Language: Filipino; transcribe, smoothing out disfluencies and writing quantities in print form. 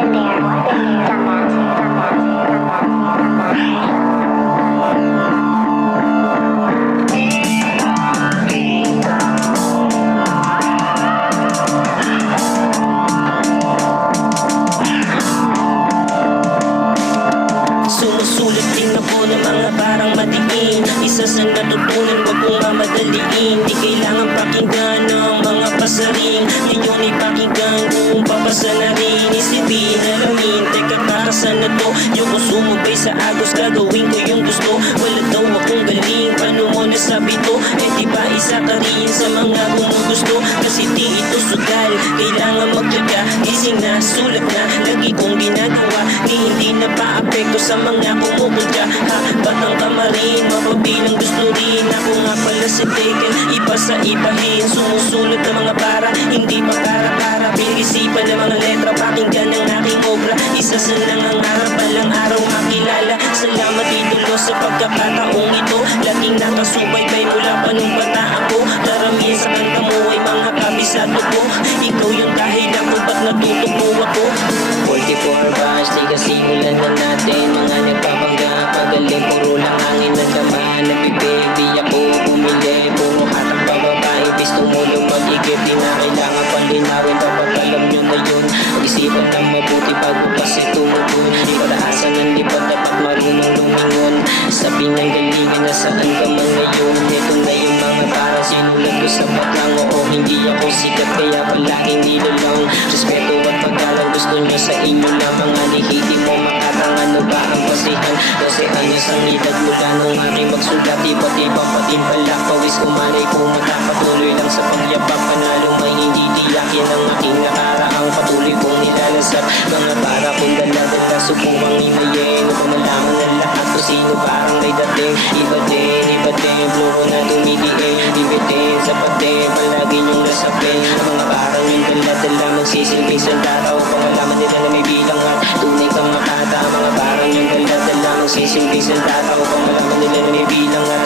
been there, done that, Sumusulat din ako ng mga parang madiin. Isa sa natutunan, wag kong mamadaliin. Di kailangan pakinggan ng mga pasaring. Ngayon ay pakinggan kung papasa na rin. Isipin, alamin, teka para saan na to? Yung sumubay sa agos, gagawin ko yung gusto. Wala daw akong galing, paano mo nasabi to? Eh di ba isa ka rin sa mga gumugusto? Kasi di ito sugal, kailangan magtyaga. Gising na, sulat na, lagi kong ginagawa. Di hindi na pa-apekto sa mga kumukulta. Ha, batang kamarin, mapabilang gusto rin. Ako nga pala si Tekken, iba sa ibahin. Sumusulat ng mga para, hindi pa kara-kara. Pinag-isipan ng mga letra, pakinggan ng aking obra. Isa sa nangangarap, palang araw makilala. Salamat idolo sa pagkakataong ito. Laging nakasubaybay mula pa nung bata ako. Karamihan sa kanta mo ay mga kabisado ko. Ikaw yung dahilan kung ba't natutupo ako. 44 bars, di kasi ulan na natin. Mga nagpapangga, pagaling, puro lang hangin ng dama. Nagbibaby ako, bumili, puro hatak bababa. Ibis tumulong mag-igip, di na kailangan palinawin. Dapat alam nyo na yun, mag-isipan ng mabuti bago kasi tumutun. Ipataasan ng lipat, dapat marunong lumingon. Sabi ng galingan na saan ka man ngayon. Ito na yung mga parang sinulat ko sa batang. Oo, hindi ako sikat, kaya palaging nilalang. Respeto at paggalang gusto nyo sa inyo na mga lihiti mo makatang. Ano ba ang basihan? Kasi anyos ang edad mula nung aking magsulat. Iba't ibang patimpala, pawis kumalay pumata. Patuloy lang sa pagyabak, panalo may hindi tiyakin ang aking nakaraang. Patuloy kong nilalasap, mga para kong dala-dala. Subukang imayin, upang malaman ng lahat kung sino parang may dating. Iba din, bluro na dumidiin. Ibitin sa patin, palagi niyong nasapin. Mga parang yung dala-dala, magsisilbing sandata. Upang malaman nila na may bilang at tunay kang makata. Mga parang yung dala-dala, magsisilbing sandata. Upang malaman nila na may bilang at